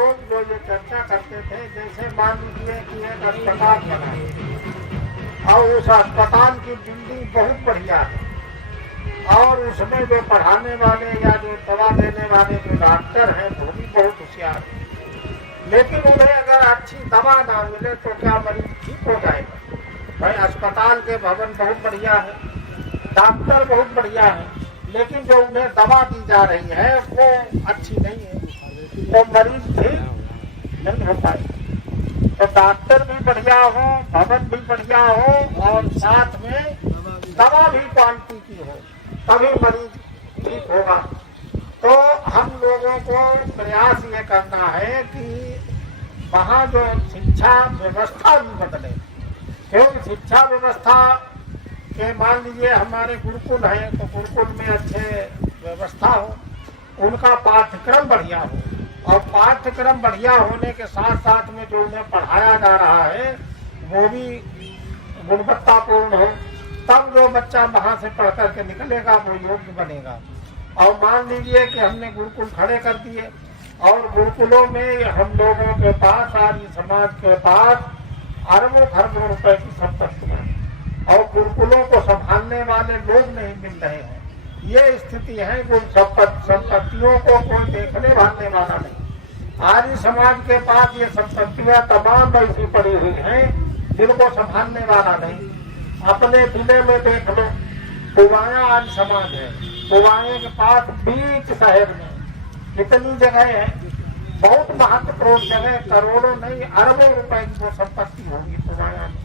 लोग जो ये चर्चा करते थे, जैसे मान लीजिए कि एक अस्पताल बना है और उस अस्पताल की बिल्डिंग बहुत बढ़िया है और उसमें जो पढ़ाने वाले या जो दवा देने वाले जो डॉक्टर हैं वो भी बहुत होशियार हैं, लेकिन उन्हें अगर अच्छी दवा ना मिले तो क्या मरीज ठीक हो जाएगा? भाई अस्पताल के भवन बहुत बढ़िया है, डॉक्टर बहुत बढ़िया है, लेकिन जो उन्हें दवा दी जा रही है वो अच्छी नहीं है तो मरीज ठीक नहीं हो पाएगा। तो डॉक्टर भी बढ़िया हो, भवन भी बढ़िया हो और साथ में दवा भी क्वालिटी की हो, तभी मरीज ठीक होगा। तो हम लोगों को प्रयास ये करना है कि वहाँ जो शिक्षा व्यवस्था भी बदले, क्योंकि शिक्षा व्यवस्था के मान लीजिए हमारे गुरुकुल है तो गुरुकुल में अच्छे व्यवस्था हो, उनका पाठ्यक्रम बढ़िया हो और पाठ्यक्रम बढ़िया होने के साथ साथ में जो उन्हें पढ़ाया जा रहा है वो भी गुणवत्तापूर्ण हो, तब जो बच्चा वहाँ से पढ़ करके निकलेगा वो योग्य बनेगा। और मान लीजिए कि हमने गुरुकुल खड़े कर दिए और गुरुकुलों में हम लोगों के पास, आर्य समाज के पास अरबों खरबों रुपए की संपत्तियां और गुरुकुलों को संभालने वाले लोग नहीं मिल रहे हैं। ये स्थिति है, संपत्तियों को कोई देखने भालने वाला नहीं। आर्य समाज के पास ये संपत्तियां तमाम ऐसी पड़ी हुई हैं जिनको संभालने वाला नहीं। अपने जिले में देख लो, पुवाया आर्य समाज है, पुवाए के पास बीच शहर में कितनी जगह है, बहुत महत्वपूर्ण जगह, करोड़ों नहीं अरबों रुपए की वो संपत्ति होगी पुवाया में।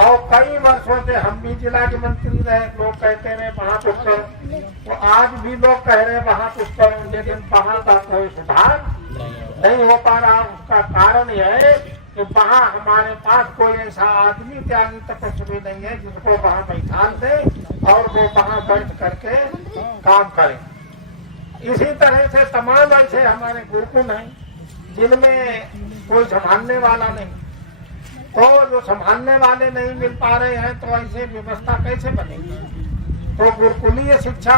और कई वर्षों से हम भी जिला के मंत्री रहे, लोग कहते रहे वहाँ कुछ करो, तो आज भी लोग कह रहे वहाँ कुछ करो, लेकिन वहाँ का कोई सुधार नहीं हो पा रहा। उसका कारण यह है कि वहाँ हमारे पास कोई ऐसा आदमी त्यागी तपस्वी नहीं है जिसको वहाँ बैठा दे और वो वहाँ बैठ करके काम करे। इसी तरह से तमाम ऐसे हमारे गुरुकुल हैं जिनमें कोई संभालने वाला नहीं, तो जो संभालने वाले नहीं मिल पा रहे हैं तो ऐसे व्यवस्था कैसे बनेगी? तो गुरुकुलीय शिक्षा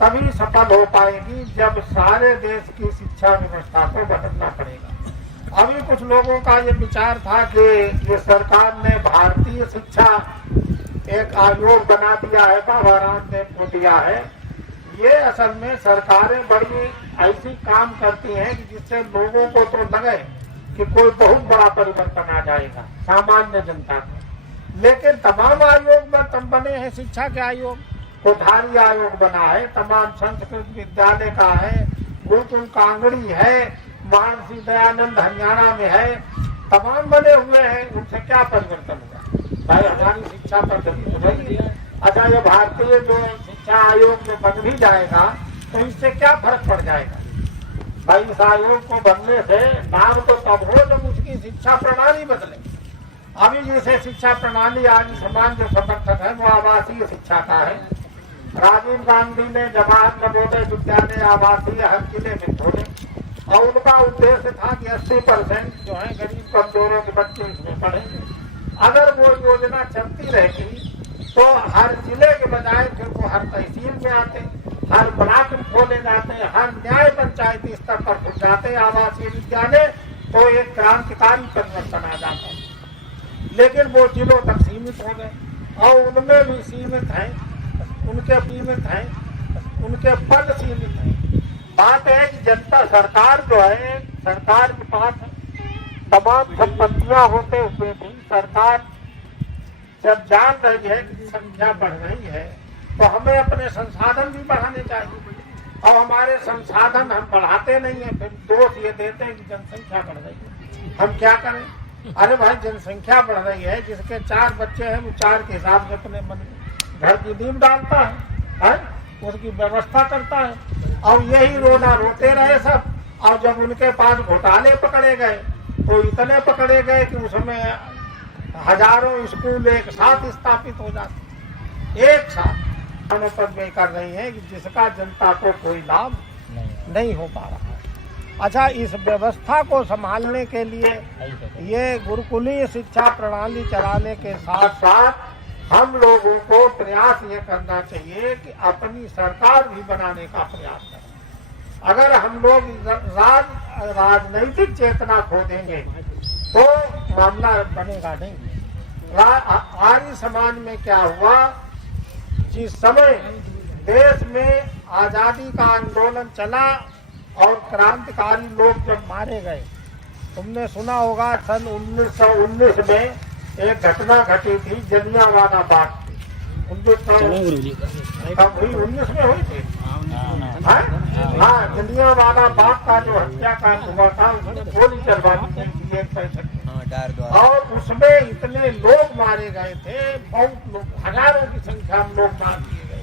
तभी सफल हो पाएगी जब सारे देश की शिक्षा व्यवस्था को बदलना पड़ेगा। अभी कुछ लोगों का ये विचार था कि ये सरकार ने भारतीय शिक्षा एक आयोग बना दिया है, बाबा रामदेव को दिया है। ये असल में सरकारें बड़ी ऐसी काम करती हैं कि जिससे लोगों को तो लगे कि कोई बहुत बड़ा परिवर्तन आ जाएगा सामान्य जनता को, लेकिन तमाम आयोग बने हैं, शिक्षा के आयोग, कोठारी आयोग बना है, तमाम संस्कृत विद्यालय का है, गुरुकुल कांगड़ी है, महर्षि दयानंद हरियाणा में है, तमाम बने हुए हैं। उनसे क्या परिवर्तन हुआ? भाई हमारी शिक्षा पद्धति तो वही है। अच्छा, ये भारतीय जो शिक्षा आयोग जो बन भी जाएगा तो इससे क्या फर्क पड़ जाएगा? भाई इस आयोग को बनने से नाम तो तब हो जब उसकी शिक्षा प्रणाली बदले। अभी जैसे शिक्षा प्रणाली आज समाज जो समर्थक है वो आवासीय शिक्षा का है। राजीव गांधी ने जवाहर नवोदय विद्यालय आवासीय हर जिले में खोले और उनका उद्देश्य था कि 80% जो है गरीब कमजोरों के बच्चे इसमें पढ़ेंगे। अगर वो योजना चलती रहेगी तो हर जिले के बजाय फिर वो हर तहसील में आते, हर ब्लॉक में खोले जाते, हर न्याय पंचायती स्तर पर खुल जाते आवासीय विद्यालय, तो एक क्रांतिकारी परिवर्तन आ जाता। लेकिन वो जिलों तक सीमित हो गए और उनमें भी सीमित हैं, उनके पद सीमित हैं। बात है कि जनता सरकार जो है, सरकार के पास तमाम संपत्तियां होते हुए भी सरकार जब जान रही है कि संख्या बढ़ रही है तो हमें अपने संसाधन भी बढ़ाने चाहिए। और हमारे संसाधन हम बढ़ाते नहीं है, फिर दोष ये देते हैं कि जनसंख्या बढ़ रही है। हम क्या करें? अरे भाई जनसंख्या बढ़ रही है, जिसके 4 बच्चे हैं वो 4 के हिसाब से अपने मन घर की नींव डालता है, उसकी व्यवस्था करता है और यही रोना रोते रहे सब। और जब उनके पास घोटाले पकड़े गए तो इतने पकड़े गए कि उसमें हजारों स्कूल एक साथ स्थापित हो जाते, एक साथ पर में कर रही है कि जिसका जनता को कोई लाभ नहीं हो पा रहा है। अच्छा, इस व्यवस्था को संभालने के लिए ये गुरुकुलीय शिक्षा प्रणाली चलाने के साथ साथ हम लोगों को प्रयास ये करना चाहिए कि अपनी सरकार भी बनाने का प्रयास करें। अगर हम लोग राजनैतिक चेतना खो देंगे तो मामला बनेगा नहीं। आर्य समाज में क्या हुआ, जिस समय देश में आजादी का आंदोलन चला और क्रांतिकारी लोग जब मारे गए, तुमने सुना होगा सन 1919 में एक घटना घटी थी जलियांवाला बाग की। 19 में हुई थी। हाँ, जलियांवाला बाग का जो हत्याकांड हुआ था उसमें गोली चलवा दी गई थी और उसमें इतने लोग मारे गए थे, बहुत लोग, हजारों की संख्या में लोग मार दिए गए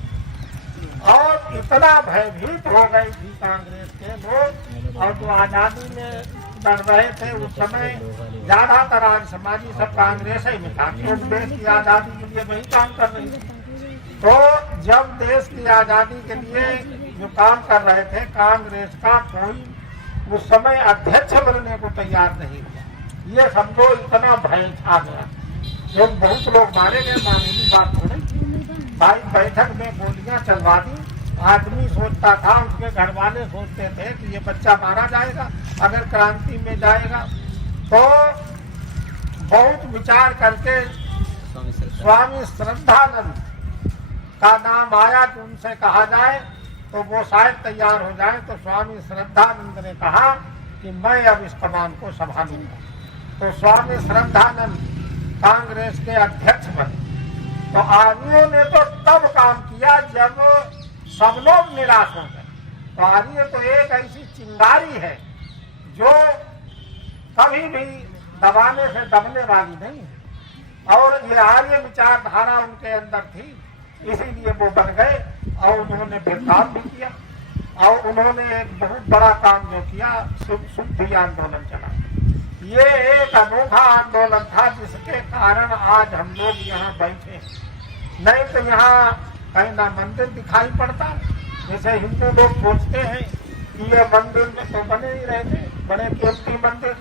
और इतना भयभीत हो गई थी कांग्रेस के लोग। और जो आजादी में लड़ रहे थे उस समय ज्यादातर आज समाजी सब कांग्रेस ही में था, क्योंकि देश की आजादी के लिए वही काम कर रही थी। तो जब देश की आजादी के लिए जो काम कर रहे थे, कांग्रेस का कोई उस समय अध्यक्ष बनने को तैयार नहीं था। ये समझो इतना भय छा गया, लोग बहुत लोग मारे गए, मामूली बात हो रही। भाई बैठक में गोलियां चलवा दी। आदमी सोचता था, उसके घर वाले सोचते थे कि ये बच्चा मारा जाएगा अगर क्रांति में जाएगा। तो बहुत विचार करके स्वामी श्रद्धानंद का नाम आया कि उनसे कहा जाए तो वो शायद तैयार हो जाए। तो स्वामी श्रद्धानंद ने कहा कि मैं अब इस कमान को संभालूंगा। तो स्वामी श्रद्धानंद कांग्रेस के अध्यक्ष बने। तो आर्यों ने तो तब काम किया जब सब लोग निराश हो गए। तो आर्य तो एक ऐसी चिंगारी है जो कभी भी दबाने से दबने वाली नहीं है और ये आर्य विचारधारा उनके अंदर थी, इसीलिए वो बन गए और उन्होंने फिर काम भी किया। और उन्होंने एक बहुत बड़ा काम जो किया, शुद्धि आंदोलन चला। ये एक अनोखा आंदोलन था जिसके कारण आज हम लोग यहाँ बैठे हैं। नहीं तो यहाँ कहीं ना मंदिर दिखाई पड़ता, जैसे हिंदू लोग सोचते हैं कि ये मंदिर में तो बने ही रहते, बड़े कीमती मंदिर,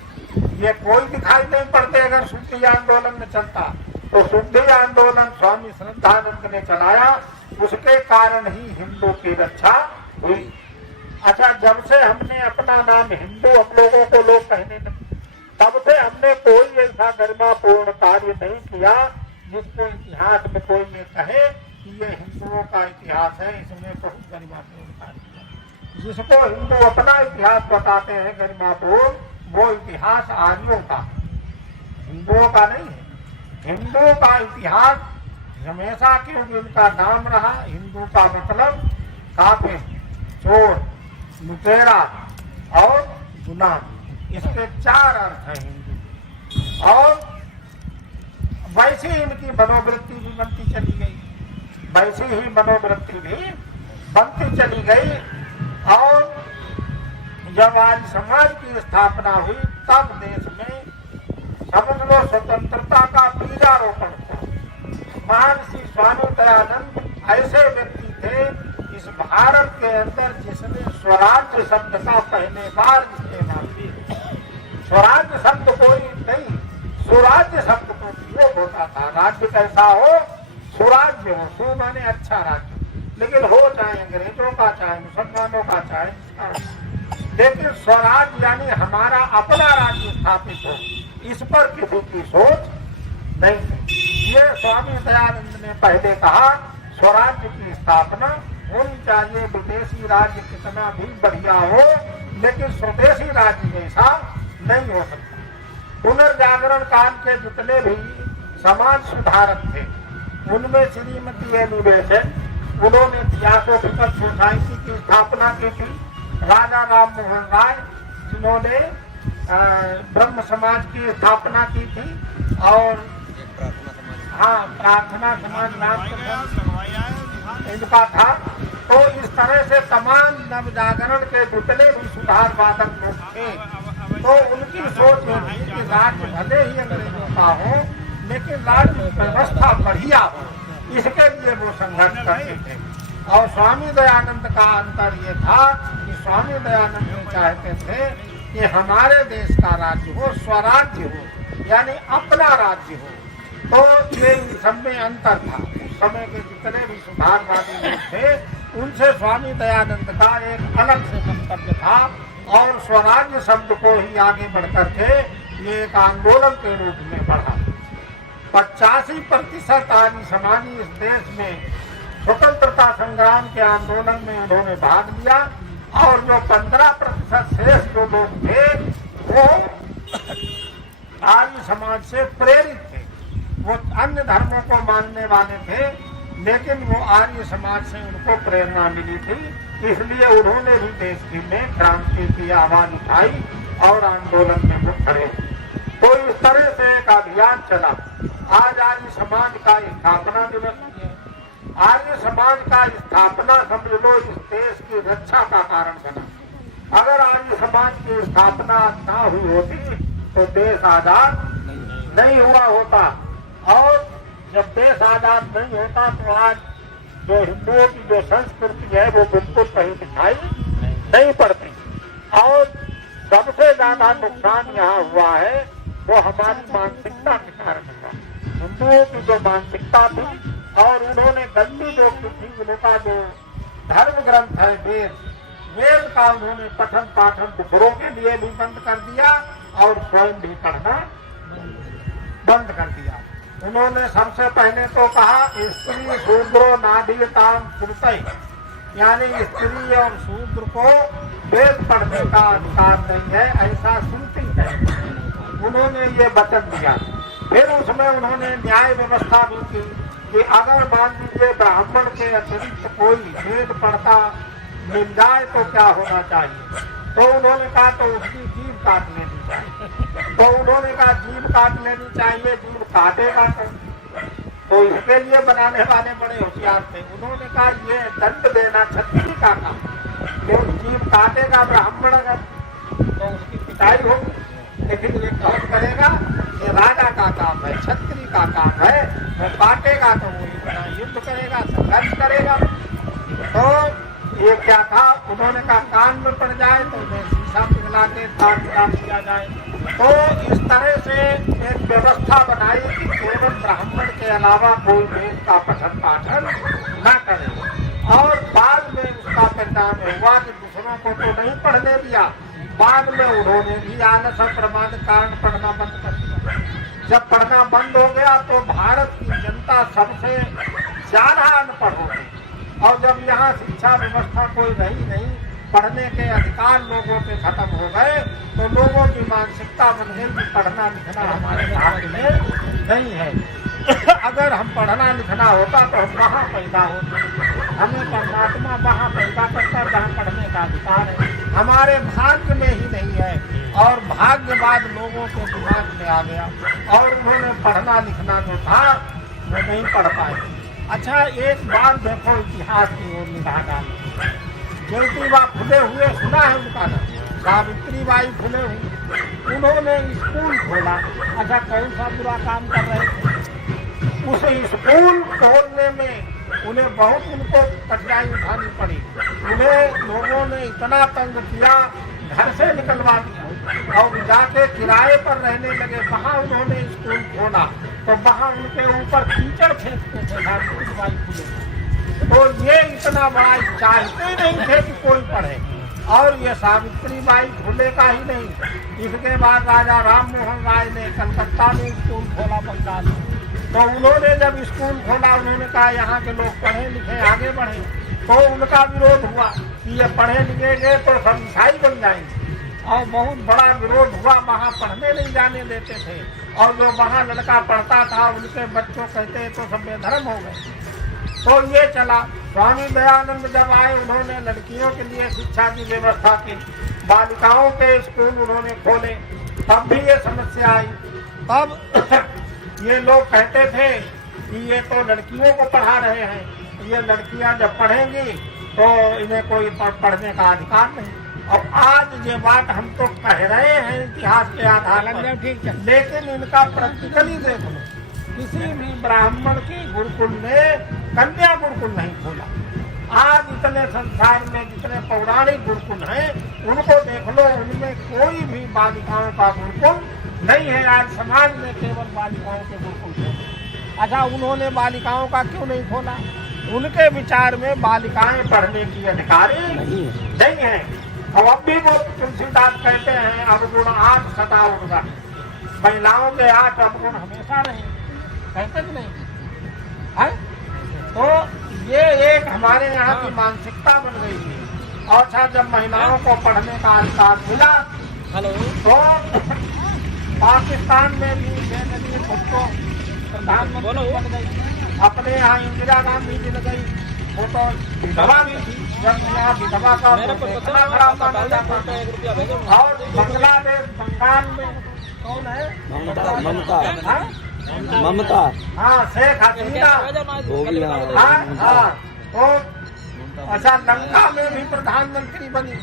ये कोई दिखाई नहीं पड़ते अगर शुद्धि आंदोलन में चलता। तो शुद्धि आंदोलन स्वामी श्रद्धानंद ने चलाया, उसके कारण ही हिंदू की रक्षा हुई। अच्छा, जब से हमने अपना नाम हिंदू हम लोगों को लोग कहने लगे, तब से हमने कोई ऐसा गरिमापूर्ण कार्य नहीं किया जिसको इतिहास में कोई ये कहे कि ये हिंदुओं का इतिहास है, इसमें बहुत गरिमापूर्ण कार्य किया। जिसको हिंदू अपना इतिहास बताते हैं गरिमापूर्ण, वो इतिहास आर्यों का, हिंदुओं का नहीं है। हिंदू का इतिहास हमेशा क्योंकि उनका नाम रहा, हिंदू का मतलब काफिर, चोर, लुटेरा और गुलाम, इसके 4 अर्थ हैं हिंदू। और वैसी इनकी मनोवृत्ति भी बनती चली गई, वैसी ही मनोवृत्ति भी बनती चली गई। और जब आज समाज की स्थापना हुई तब देश में समझ लो स्वतंत्रता का बीजारोपण था। महर्षि स्वामी दयानंद ऐसे व्यक्ति थे इस भारत के अंदर जिसने स्वराज्य शब्द का पहले बार इस्तेमाल किया। स्वराज्य शब्द कोई नहीं, सुराज्य शब्द को प्रयोग होता था। राज्य कैसा हो, सुराज्य हो, सु माने अच्छा राज्य, लेकिन हो चाहे अंग्रेजों का, चाहे मुसलमानों का, चाहे, लेकिन स्वराज यानी हमारा अपना राज्य स्थापित हो, इस पर किसी की सोच नहीं थी। ये स्वामी दयानंद ने पहले कहा स्वराज्य की स्थापना होनी चाहिए, विदेशी राज्य कितना भी बढ़िया हो लेकिन स्वदेशी राज्य जैसा नहीं हो सकता। पुनर्जागरण काल के जितने भी समाज सुधारक थे उनमें श्रीमती एनी बेसेंट, उन्होंने थियोसॉफिकल सोसाइटी की स्थापना की थी। राजा राम मोहन राय जिन्होंने ब्रह्म समाज की स्थापना की थी और प्रार्थना समाज नाम इनका था। तो इस तरह से तमाम नवजागरण के जितने भी सुधारवादक लोग थे तो उनकी सोच ये थी कि राज्य भले ही अंग्रेजों का हो लेकिन राज्य व्यवस्था बढ़िया हो, इसके लिए वो संघर्ष करते थे। और स्वामी दयानंद का अंतर ये था कि स्वामी दयानंद चाहते थे कि हमारे देश का राज्य हो, स्वराज्य हो, यानी अपना राज्य हो। तो ये सब में अंतर था। उस समय के जितने भी सुधारवादी लोग थे उनसे स्वामी दयानंद का एक अलग से मंतव्य था और स्वराज्य शब्द को ही आगे बढ़कर के ये एक आंदोलन के रूप में बढ़ा। 85% आर्य समाजी इस देश में स्वतंत्रता संग्राम के आंदोलन में उन्होंने भाग लिया और जो 15% शेष जो लोग थे वो आर्य समाज से प्रेरित थे। वो अन्य धर्मों को मानने वाले थे लेकिन वो आर्य समाज से उनको प्रेरणा मिली थी, इसलिए उन्होंने भी देश में क्रांति की आवाज उठाई और आंदोलन में मुक्त रहे। तो इस तरह से एक अभियान चला। आज आर्य समाज का स्थापना दिवस है। आर्य समाज का स्थापना समझ लो इस देश की रक्षा का कारण बना। अगर आर्य समाज की स्थापना ना हुई होती तो देश आजाद नहीं हुआ होता और जब देश आजाद नहीं होता तो आज जो हिंदुओं की जो संस्कृति है वो बिल्कुल कहीं दिखाई नहीं पड़ती। और सबसे ज्यादा नुकसान यहाँ हुआ है वो हमारी मानसिकता के कारण हुआ। हिंदुओं की जो मानसिकता थी और उन्होंने गलती जो की थी, उनका जो धर्म ग्रंथ है वेद का उन्होंने पठन पाठन दूसरों के लिए भी बंद कर दिया और स्वयं भी पढ़ना बंद कर दिया। उन्होंने सबसे पहले तो कहा स्त्री शूद्रो नादीयताम श्रुतै, यानी स्त्री और शूद्र को वेद पढ़ने का अधिकार नहीं है, ऐसा श्रुति है। उन्होंने ये वचन दिया। फिर उसमें उन्होंने न्याय व्यवस्था भी की कि अगर मान लीजिए ब्राह्मण के अतिरिक्त कोई वेद पढ़ता मिल जाए तो क्या होना चाहिए। तो उन्होंने कहा तो उसकी जीभ काट लेनी चाहिए। तो उन्होंने कहा जीभ काट लेनी चाहिए, जीभ काटेगा तो इसके लिए बनाने वाले बड़े होशियार थे। उन्होंने कहा ये दंड देना क्षत्रिय का काम, जो जीभ काटेगा ब्राह्मण अगर तो उसकी पिटाई होगी, लेकिन ये कौन करेगा, ये राजा का काम है, क्षत्रिय का काम है। वो काटेगा तो वो बड़ा युद्ध करेगा, संघर्ष करेगा। तो ये क्या था, उन्होंने कहा कान में पड़ जाए तो उन्हें शीशा पिघला के तार दिया जाए। तो इस तरह से एक व्यवस्था बनाई कि केवल ब्राह्मण के अलावा कोई वेद का पठन पाठन न करे। और बाद में उसका परिणाम हुआ कि दूसरों को तो नहीं पढ़ने दिया, बाद में उन्होंने भी आलस और प्रमाद कारण पढ़ना बंद कर दिया। जब पढ़ना बंद हो गया तो भारत की जनता सबसे ज्यादा अनपढ़ हो गई और जब यहाँ शिक्षा व्यवस्था कोई रही नहीं, पढ़ने के अधिकार लोगों के खत्म हो गए तो लोगों की मानसिकता बन गई कि पढ़ना लिखना हमारे हाथ में नहीं है। अगर हम पढ़ना लिखना होता तो हम वहाँ पैदा होते। हमें परमात्मा वहाँ पैदा करता जहाँ पढ़ने का अधिकार है, हमारे भाग्य में ही नहीं है। और भाग्यवाद लोगों के दिमाग में आ गया और उन्होंने पढ़ना लिखना जो था वो नहीं पढ़ पाए। अच्छा, एक बार देखो इतिहास की ओर निगाह डालो। ज्योतिबा फुले हुए सुना है उनका नाम, सावित्रीबाई फुले हुई, उन्होंने स्कूल खोला। अच्छा, कौन सा बुरा काम कर रहे थे? उस स्कूल खोलने में उन्हें बहुत उनको कठिनाई उठानी पड़ी। उन्हें लोगों ने इतना तंग किया, घर से निकलवा दिया और जाके किराए पर रहने लगे। वहाँ उन्होंने स्कूल खोला तो वहाँ उनके ऊपर कीचड़ फेंकते थे सावित्रीबाई फुले। तो ये इतना बड़ा चाहते ही नहीं थे कि कोई पढ़े। और ये सावित्रीबाई फुले का ही नहीं, इसके बाद राजा राम मोहन राय ने कलकत्ता में स्कूल खोला बंगाल में। तो उन्होंने जब स्कूल खोला उन्होंने कहा यहाँ के लोग पढ़े लिखे आगे बढ़े। तो उनका विरोध हुआ कि ये पढ़े लिखेंगे तो सब ईसाई बन जाएंगे और बहुत बड़ा विरोध हुआ। वहाँ पढ़ने नहीं जाने देते थे और जो वहाँ लड़का पढ़ता था उनके बच्चों कहते तो सब बेधर्म हो गए। तो ये चला। स्वामी दयानंद जब आए उन्होंने लड़कियों के लिए शिक्षा की व्यवस्था की, बालिकाओं के स्कूल उन्होंने खोले, तब भी ये समस्या आई। तब ये लोग कहते थे कि ये तो लड़कियों को पढ़ा रहे हैं, ये लड़कियां जब पढ़ेंगी तो इन्हें कोई पढ़ने का अधिकार नहीं। और आज ये बात हम तो कह रहे हैं इतिहास के आधार पर, ठीक है, लेकिन इनका प्रैक्टिकली देख लो, किसी भी ब्राह्मण की गुरुकुल ने कन्या गुरुकुल नहीं खोला। आज इतने संसार में जितने पौराणिक गुरुकुल हैं उनको देख लो, उनमें कोई भी बालिकाओं का गुरुकुल नहीं है। आज समाज में केवल बालिकाओं के गुरुकुल खोले। अच्छा, उन्होंने बालिकाओं का क्यों नहीं खोला? उनके विचार में बालिकाएं पढ़ने की अधिकारी नहीं है। और अब भी वो तुलसीदास कहते हैं अवगुण 8 सदा उनका, महिलाओं के 8 अवगुण हमेशा रहे, कहते कि नहीं है? तो ये एक हमारे यहाँ की मानसिकता बन गई थी। और अच्छा, जब महिलाओं को पढ़ने का अधिकार मिला तो पाकिस्तान में भी खुद को प्रधानमंत्री बन गई। अपने यहाँ इंदिरा गांधी जी लग गई, वो तो विधवा भी थी। जब यहाँ विधवा का इतना बड़ा माना जाता था। और बांग्लादेश, बंगाल में कौन है? ममता। हाँ, शेख हसीना। हाँ, तो अच्छा, लंका में भी प्रधानमंत्री बनी।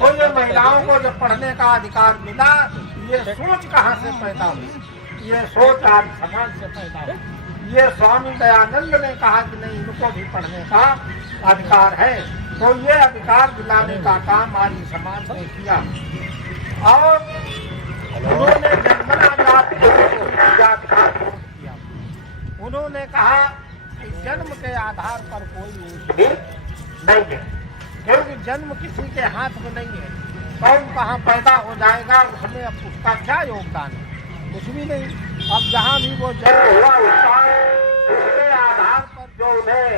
तो ये महिलाओं को जब पढ़ने का अधिकार मिला, ये सोच कहाँ से पैदा हुई? ये सोच आज समाज से पैदा हुई। ये स्वामी दयानंद ने कहा कि नहीं, इनको भी पढ़ने का अधिकार है। तो ये अधिकार दिलाने का काम आज समाज ने किया। और उन्होंने जन्मना अधिकार किया। उन्होंने कहा कि जन्म के आधार पर कोई नहीं है, क्योंकि जन्म किसी के हाथ में नहीं है। कौन कहाँ पैदा हो जाएगा, उसमें अब उसका क्या योगदान है? कुछ भी नहीं। अब जहाँ भी वो जन्म हुआ, उसके आधार पर जो उन्हें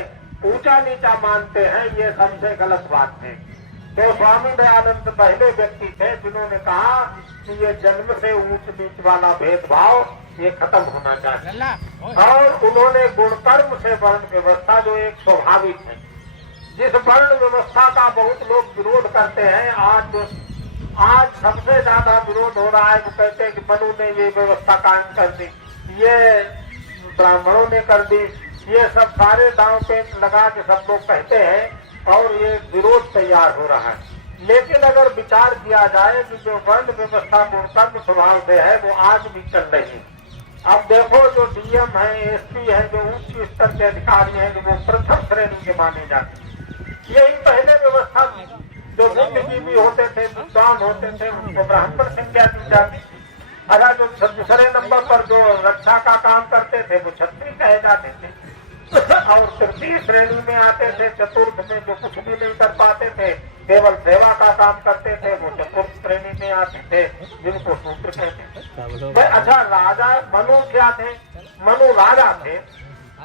ऊंचा नीचा मानते हैं, ये सबसे गलत बात है। तो स्वामी दयानंद पहले व्यक्ति थे जिन्होंने कहा कि ये जन्म से ऊंच नीच वाला भेदभाव ये खत्म होना चाहिए। और उन्होंने गुणकर्म से वर्ण व्यवस्था, जो एक स्वाभाविक है, जिस वर्ण व्यवस्था का बहुत लोग विरोध करते हैं, आज सबसे ज्यादा विरोध हो रहा है। वो कहते हैं कि मनु ने ये व्यवस्था कायम कर दी, ये ब्राह्मणों ने कर दी, ये सब सारे दांव पे लगा के सब लोग कहते हैं और ये विरोध तैयार हो रहा है। लेकिन अगर विचार किया जाए कि जो वर्ण व्यवस्था गुणकर्म स्वभाव से है, वो आज भी चल रही है। अब देखो, जो डीएम है, एसपी है, जो उच्च स्तर के अधिकारी हैं, वो प्रथम श्रेणी के माने जाते हैं। यही पहले व्यवस्था थी। जो बुद्धिजीवी होते थे, विद्वान होते थे, उनको ब्राह्मण संज्ञा दी जाती। अगर जो दूसरे नंबर पर जो रक्षा का काम करते थे, वो क्षत्रिय कहे जाते थे। और तृतीय श्रेणी में आते थे, चतुर्थ में जो कुछ भी नहीं कर पाते थे, केवल सेवा का काम करते थे, वो चतुर्थ श्रेणी में आते थे, जिनको शूद्र कहते थे। अच्छा, राजा मनु क्या थे? मनु राजा थे।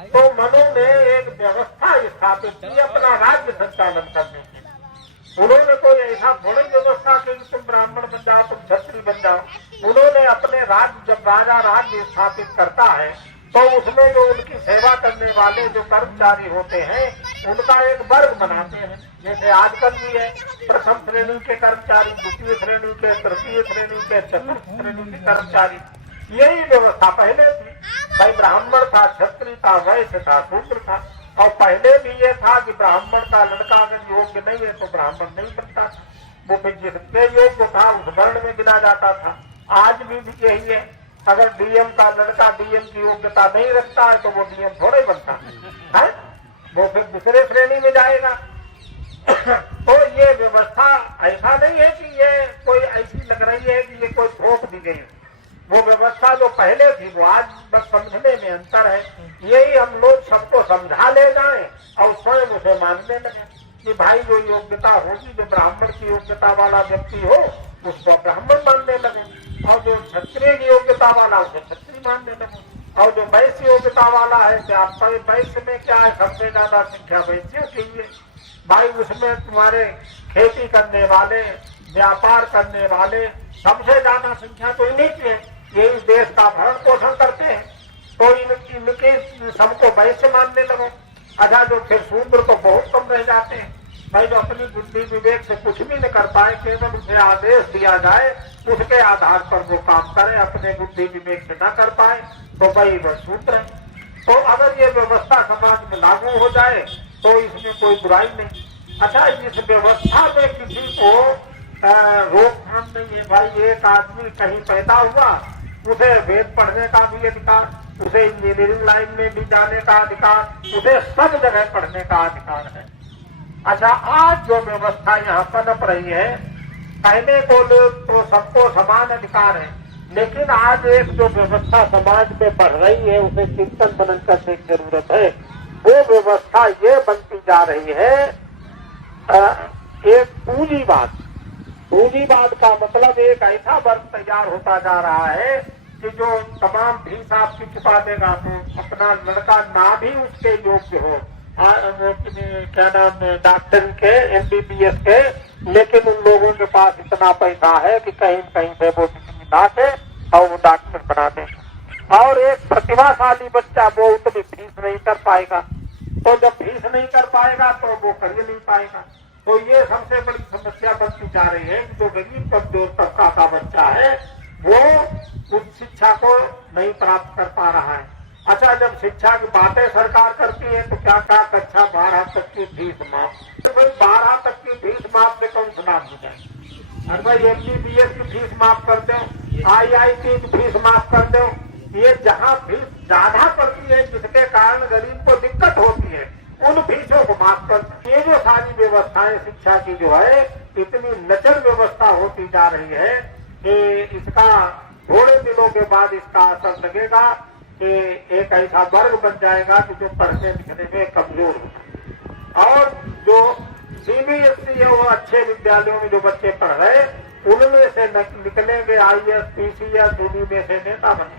तो मनु ने एक व्यवस्था स्थापित की अपना राज्य संचालन करने की। उन्होंने कोई ऐसा थोड़ी व्यवस्था की तुम ब्राह्मण बन जाओ, तुम क्षत्रिय बन जाओ। उन्होंने अपने राज्य, जब राजा राज्य स्थापित करता है, तो उसमें जो उनकी सेवा करने वाले जो कर्मचारी होते हैं, उनका एक वर्ग बनाते हैं। जैसे आजकल भी है, प्रथम श्रेणी के कर्मचारी, द्वितीय श्रेणी के, तृतीय श्रेणी के, चतुर्थ श्रेणी के कर्मचारी। यही व्यवस्था पहले थी। भाई ब्राह्मण था, क्षत्रिय था, वैश्य था, शूद्र था। और पहले भी ये था कि ब्राह्मण का लड़का अगर योग्य नहीं है तो ब्राह्मण नहीं बनता। वो फिर जिसके योग्य था उस वर्ण में गिना जाता था। आज भी यही है। अगर डीएम का लड़का डीएम की योग्यता नहीं रखता है तो वो डीएम थोड़े बनता है, वो फिर दूसरे श्रेणी में जाएगा। तो ये व्यवस्था ऐसा नहीं है कि ये कोई ऐसी लग रही है कि ये कोई थोप दी गई। वो व्यवस्था जो पहले थी, वो आज बस समझने में अंतर है। यही हम लोग सबको समझा ले जाएं और स्वयं उसे मानने लगे कि भाई जो योग्यता होगी, जो ब्राह्मण की योग्यता वाला व्यक्ति हो, उसको ब्राह्मण मानने लगे। और जो क्षत्रिय की योग्यता वाला, उसे क्षत्रिय मानने लगे। और जो वैश्य योग्यता वाला है, क्या वैश्य में क्या है? सबसे ज्यादा संख्या वैश्यों की है। भाई उसमें तुम्हारे खेती करने वाले, व्यापार करने वाले, सबसे ज्यादा संख्या तो इन्हीं की है। ये इस देश का भरण पोषण करते हैं, तो इनके सबको वैश्य मानने लगो। अच्छा, जो फिर शूद्र तो बहुत कम रह जाते हैं। भाई जो अपनी बुद्धि विवेक से कुछ भी न कर पाए, केवल उसे आदेश दिया जाए, उसके आधार पर वो काम करे, अपने बुद्धि विवेक से न कर पाए तो भाई वह शूद्र है। तो अगर ये व्यवस्था समाज में लागू हो जाए तो इसमें कोई बुराई नहीं। अच्छा, इस व्यवस्था में किसी को रोकथाम नहीं है। भाई एक आदमी कहीं पैदा हुआ, उसे वेद पढ़ने का भी अधिकार, उसे इंजीनियरिंग लाइन में भी जाने का अधिकार, उसे सब जगह पढ़ने का अधिकार है। अच्छा, आज जो व्यवस्था यहाँ पनप रही है, कहने को तो सबको समान अधिकार है, लेकिन आज एक जो व्यवस्था समाज में बढ़ रही है, उसे चिंतन मनन करने की जरूरत है। वो व्यवस्था ये बनती जा रही है एक पूंजीवाद का मतलब एक ऐसा वर्ग तैयार होता जा रहा है कि जो तमाम फीस आपकी चुका देगा तो अपना लड़का ना भी उसके योग्य हो, क्या नाम डॉक्टर के MBBS के, लेकिन उन लोगों के पास इतना पैसा है कि कहीं कहीं से वो डिग्री ला के और वो डॉक्टर बना दे। और एक प्रतिभाशाली बच्चा वो उतनी फीस नहीं कर पाएगा, तो जब फीस नहीं कर पाएगा तो वो कर नहीं पाएगा। तो ये सबसे बड़ी समस्या बनती जा रही है कि जो गरीब कमजोर तबका का बच्चा है वो उस शिक्षा को नहीं प्राप्त कर पा रहा है। अच्छा, जब शिक्षा की बातें सरकार करती है तो क्या कक्षा 12 तक की फीस माफ, तो भाई 12 तक की फीस माफ से कौन सा लाभ हो जाए? अरे भाई MBBS की फीस माफ कर दो, IIT की फीस माफ कर दो। ये जहाँ फीस ज्यादा पड़ती है जिसके कारण गरीब को दिक्कत होती है उन फीसों को माफ कर। ये जो सारी व्यवस्थाएं शिक्षा की जो है इतनी लचर व्यवस्था होती जा रही है कि इसका थोड़े दिनों के बाद इसका असर लगेगा कि एक ऐसा वर्ग बन जाएगा कि जो पढ़ने लिखने में कमजोर होगा। और जो CBSE है वो अच्छे विद्यालयों में जो बच्चे पढ़ रहे उनमें से निकलेंगे IAS, PCS, उन्हीं में से नेता बने।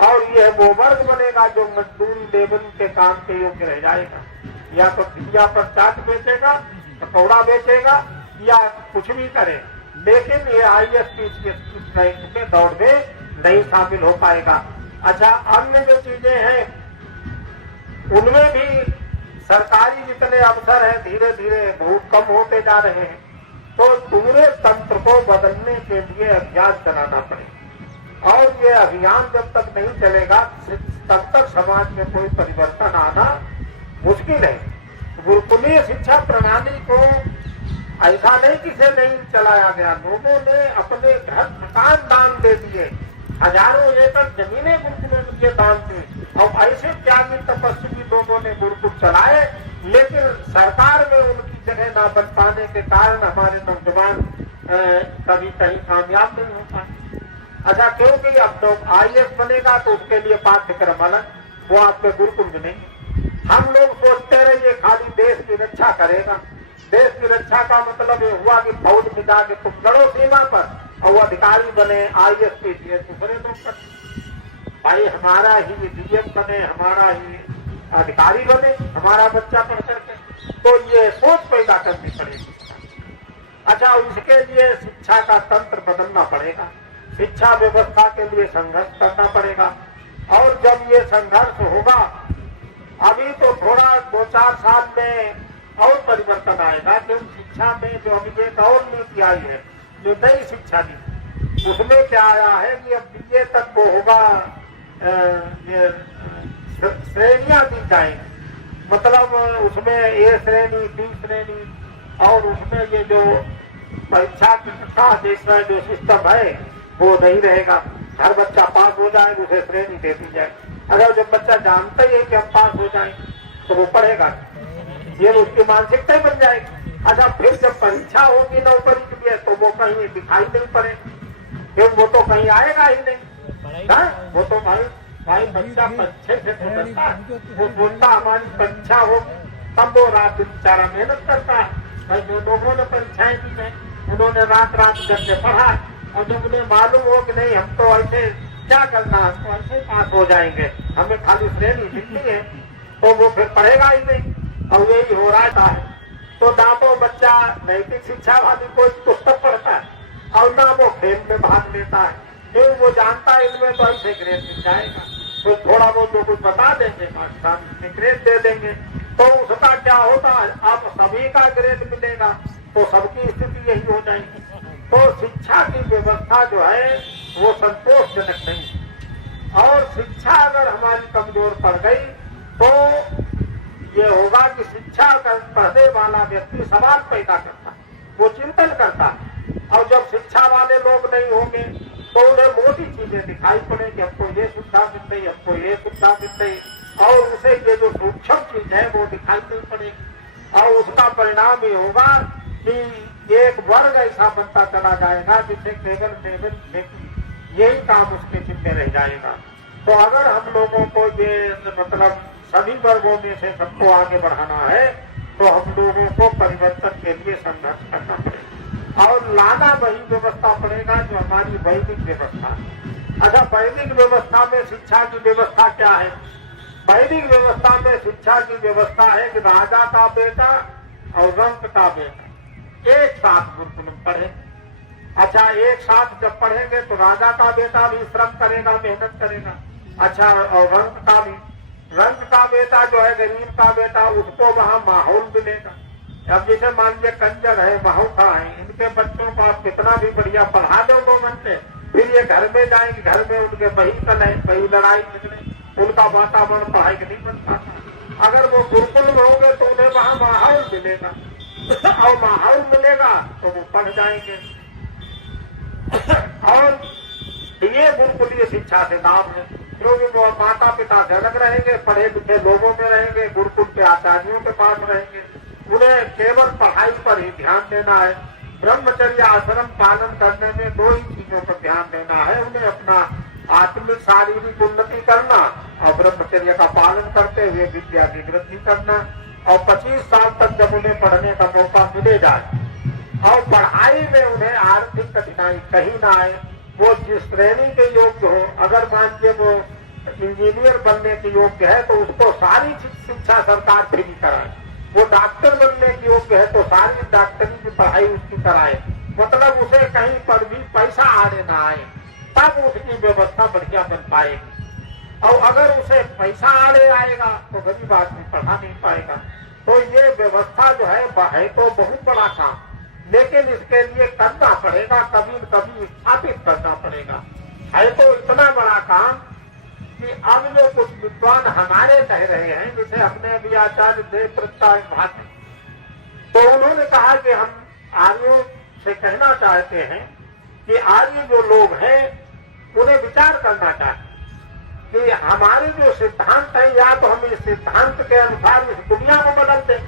और यह वो वर्ग बनेगा जो मजदूरी लेबर के काम के योग्य रह जाएगा, या तो ठिया पर चाट बेचेगा, पकौड़ा बेचेगा या कुछ भी करे, लेकिन ये IAS, PCS के दौड़ में नहीं शामिल हो पाएगा। अच्छा, अन्य जो चीजें हैं उनमें भी सरकारी जितने अवसर हैं धीरे धीरे बहुत कम होते जा रहे हैं। तो पूरे तंत्र को बदलने के लिए अभियान चलाना पड़ेगा, और ये अभियान जब तक नहीं चलेगा तब तक समाज में कोई परिवर्तन आना मुश्किल है। गुरुकुलीय शिक्षा प्रणाली को ऐसा नहीं किसी नहीं चलाया गया, लोगों ने अपने घर मकान दान दे दिए, हजारों एकड़ जमीनें गुरुकुलों के दान दी, और ऐसे त्यागी तपस्वी लोगों ने गुरुकुल चलाए, लेकिन सरकार में उनकी जगह न बन पाने के कारण हमारे नौजवान कभी कहीं कामयाब नहीं हो पाए। अच्छा, क्योंकि अब तो IAS बनेगा तो उसके लिए पाठ्यक्रम अलग, वो आपके गुरुकुल में नहीं। हम लोग सोचते रहे ये खाली देश की रक्षा करेगा। देश की रक्षा का मतलब ये हुआ कि फौज में जाके तुम लड़ो सीमा पर और वो अधिकारी बने, IAS, PCS दूसरे लोग बने। भाई हमारा ही DM बने, हमारा ही अधिकारी बने, हमारा बच्चा पढ़ करके, तो ये सोच पैदा करनी पड़ेगी। अच्छा, इसके लिए शिक्षा का तंत्र बदलना पड़ेगा, शिक्षा व्यवस्था के लिए संघर्ष करना पड़ेगा। और जब ये संघर्ष होगा, अभी तो थोड़ा 2-4 साल में और परिवर्तन आएगा, क्योंकि शिक्षा में जो अभी एक और नीति आई है, जो नई शिक्षा नीति, उसमें क्या आया है कि अब BA तक वो होगा, श्रेणियां दी जाएंगी, मतलब उसमें A श्रेणी, B श्रेणी, और उसमें ये जो परीक्षा का जैसा जो सिस्टम है वो नहीं रहेगा। हर बच्चा पास हो जाए उसे श्रेणी दे दी जाए। अगर जब बच्चा जानता ही है कि हम पास हो जाए तो वो पढ़ेगा, ये उसकी मानसिकता ही बन जाएगी। अच्छा, फिर जब परीक्षा होगी नौकरी के लिए तो वो कहीं दिखाई नहीं पड़े, क्योंकि वो तो कहीं आएगा ही नहीं। वो तो भाई बच्चा अच्छे से तो करता है, वो बोलता हमारी परीक्षा होगी, तब वो रात दिन बेचारा मेहनत करता है। भाई जो लोगों ने परीक्षाएं दी हैं उन्होंने रात रात जब से पढ़ा, और जब उन्हें मालूम हो कि नहीं हम तो ऐसे क्या करना है, तो ऐसे पास हो जाएंगे, हमें खाली श्रेणी मिलती है, तो वो फिर पढ़ेगा ही नहीं, और यही हो रहा है। तो ना तो बच्चा नैतिक शिक्षा वाली कोई पुस्तक पढ़ता है, और ना वो खेल में भाग लेता है, क्योंकि वो जानता है इसमें तो ऐसे ग्रेड मिल जाएगा, तो थोड़ा वो जो कुछ बता देंगे मास्टर ग्रेड दे देंगे, तो उसका क्या होता है, अब सभी का ग्रेड मिलेगा तो सबकी स्थिति यही हो जाएगी। तो शिक्षा की व्यवस्था जो है वो संतोषजनक नहीं है, और शिक्षा अगर हमारी कमजोर पड़ गई तो ये होगा कि शिक्षा पढ़ने वाला व्यक्ति सवाल पैदा करता है, वो चिंतन करता है, और जब शिक्षा वाले लोग नहीं होंगे तो उन्हें मोटी चीजें दिखाई पड़ेगी, हमको ये सुविधा मिल रही, हमको ये सुविधा मिल रही, और उसे ये जो सूक्ष्म चीज है वो दिखाई नहीं पड़ेगी, और उसका परिणाम ये होगा कि एक वर्ग ऐसा बनता चला जाएगा जिसे केवल यही काम उसके चित्ते रह जाएगा। तो अगर हम लोगों को ये मतलब सभी वर्गों में से सबको आगे बढ़ाना है तो हम लोगों को परिवर्तन के लिए संघर्ष करना पड़ेगा और लाना वही व्यवस्था पड़ेगा जो हमारी वैदिक व्यवस्था है। अच्छा, वैदिक व्यवस्था में शिक्षा की व्यवस्था क्या है? वैदिक व्यवस्था में शिक्षा की व्यवस्था है कि राजा का बेटा और रंक का बेटा एक साथ गुरुकुल में पढ़े। अच्छा, एक साथ जब पढ़ेंगे तो राजा का बेटा भी श्रम करेगा, मेहनत करेगा। अच्छा, और रंक का बेटा जो है, गरीब का बेटा, उसको वहाँ माहौल मिलेगा। अब जैसे मान लीजिए कंजर है, बहुखा है, इनके बच्चों को आप कितना भी बढ़िया पढ़ा दो 2 घंटे, फिर ये घर में जाएंगे, घर में उनके वही तले वही लड़ाई झगड़े, उनका वातावरण पढ़ाई का नहीं बन पाता। अगर वो गुरुकुल में होंगे तो उन्हें वहाँ माहौल मिलेगा और माहौल मिलेगा तो वो पढ़ जाएंगे। और ये गुरुकुलीय शिक्षा से लाभ है, क्योंकि वो माता पिता से अलग रहेंगे, पढ़े लिखे लोगों में रहेंगे, गुरुकुल के आचार्यों के पास रहेंगे। उन्हें केवल पढ़ाई पर ही ध्यान देना है। ब्रह्मचर्य आश्रम पालन करने में 2 ही चीजों पर ध्यान देना है। उन्हें अपना आत्मिक शारीरिक उन्नति करना और ब्रह्मचर्य का पालन करते हुए विद्या की वृद्धि करना। और 25 साल तक जब उन्हें पढ़ने का मौका मिले जाए और पढ़ाई में उन्हें आर्थिक कठिनाई कहीं ना आए, वो जिस श्रेणी के योग्य हो, अगर मान लीजिए वो इंजीनियर बनने के योग्य है तो उसको सारी शिक्षा सरकार फ्री कराए। वो डॉक्टर बनने के योग्य है तो सारी डॉक्टरी की पढ़ाई उसकी कराए। मतलब उसे कहीं पर भी पैसा आने ना आए, तब उसकी व्यवस्था बढ़िया बन पाएगी। और अगर उसे पैसा आने आएगा तो गरीब आदमी पढ़ा नहीं पाएगा। तो ये व्यवस्था जो है वह है तो बहुत बड़ा काम, लेकिन इसके लिए करना पड़ेगा, कभी न कभी स्थापित करना पड़ेगा। है तो इतना बड़ा काम कि अब जो कुछ विद्वान हमारे कह रहे हैं, जैसे अपने भी आचार्य देव प्रताप भाटी, तो उन्होंने कहा कि हम आर्यों से कहना चाहते हैं कि आर्य जो लोग हैं उन्हें विचार करना चाहिए कि हमारे जो सिद्धांत है, या तो हम इस सिद्धांत के अनुसार इस दुनिया को बदल दें,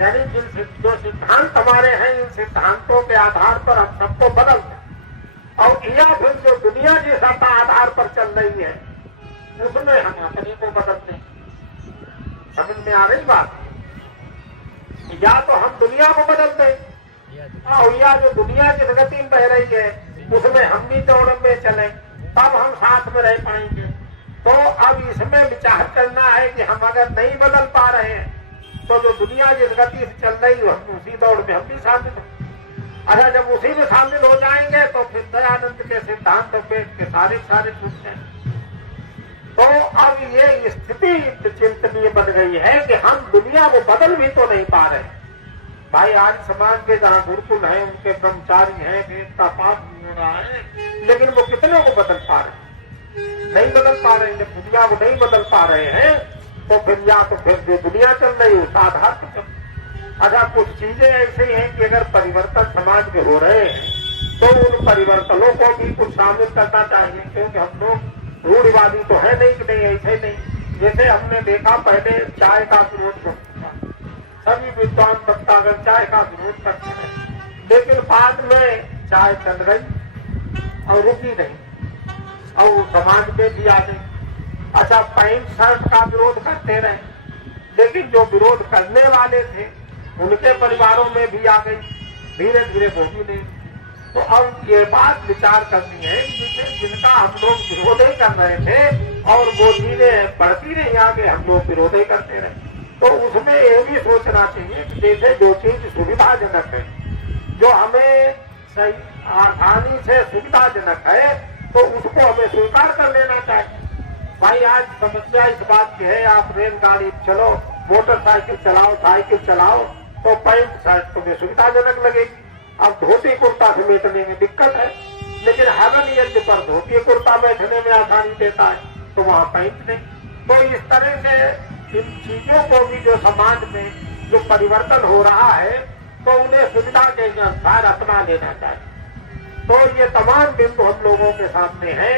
यानी जो सिद्धांत हमारे हैं इन सिद्धांतों के आधार पर हम सबको बदल दें, और या फिर जो दुनिया जिस आधार पर चल रही है उसमें हम अपने को बदल दें। समझ में आ रही बात? या तो हम दुनिया को बदल दें और या जो दुनिया जिस गति में बह रही है उसमें हम भी दौड़ में चले, तब हम साथ में रह पाएंगे। तो अब इसमें विचार करना है कि हम अगर नहीं बदल पा रहे हैं तो जो दुनिया जिस गति से चल रही है हम उसी दौड़ में हम भी शामिल हैं। अच्छा, जब उसी में शामिल हो जाएंगे तो फिर दयानंद के सिद्धांत के सारे छूट हैं। तो अब ये स्थिति चिंतनीय बन गई है कि हम दुनिया को बदल भी तो नहीं पा रहे। भाई, आज समाज के जहाँ गुरुकुल है, उनके ब्रह्मचारी हैं, वेद का पाठ भी हो रहा है, लेकिन वो कितने को बदल पा रहे हैं? नहीं बदल पा रहे हैं। जब दुनिया को नहीं बदल पा रहे हैं तो फिर या तो फिर जो दुनिया चल रही है उस आधार पर चल। अच्छा, कुछ चीजें ऐसी हैं कि अगर परिवर्तन समाज में हो रहे हैं तो उन परिवर्तनों को भी कुछ शामिल करना चाहिए, क्योंकि हम लोग रूढ़िवादी तो है नहीं कि नहीं, ऐसे नहीं। जैसे हमने देखा पहले चाय का विरोध करता, सभी विद्वान वक्तागण चाय का विरोध करते रहे, लेकिन बाद में चाय चल गई और रुकी नहीं और समाज में भी आ गई। अच्छा, पैंट शर्ट का विरोध करते रहे, लेकिन जो विरोध करने वाले थे उनके परिवारों में भी आ गई, धीरे धीरे वो भी नहीं। तो अब ये बात विचार करनी है कि जिनका हम लोग विरोध ही कर रहे थे और वो चीजें बढ़ती रही आगे, हम लोग विरोध ही करते रहे, तो उसमें ये भी सोचना चाहिए कि जैसे जो चीज सुविधाजनक है, जो हमें सही आसानी से सुविधाजनक है, तो उसको हमें स्वीकार कर लेना चाहिए। भाई, आज समस्या इस बात की है, आप रेलगाड़ी चलो, मोटरसाइकिल चलाओ, साइकिल चलाओ, तो पैंट शर्ट तुम्हें सुविधाजनक लगेगी। अब धोती कुर्ता समेटने में दिक्कत है, लेकिन हवन यज्ञ पर धोती कुर्ता बैठने में आसानी देता है, तो वहाँ पैंट नहीं। तो इस तरह से इन चीजों को भी जो समाज में जो परिवर्तन हो रहा है तो उन्हें सुविधा के अनुसार अपना लेना चाहिए। तो ये तमाम बिंदु हम लोगों के सामने हैं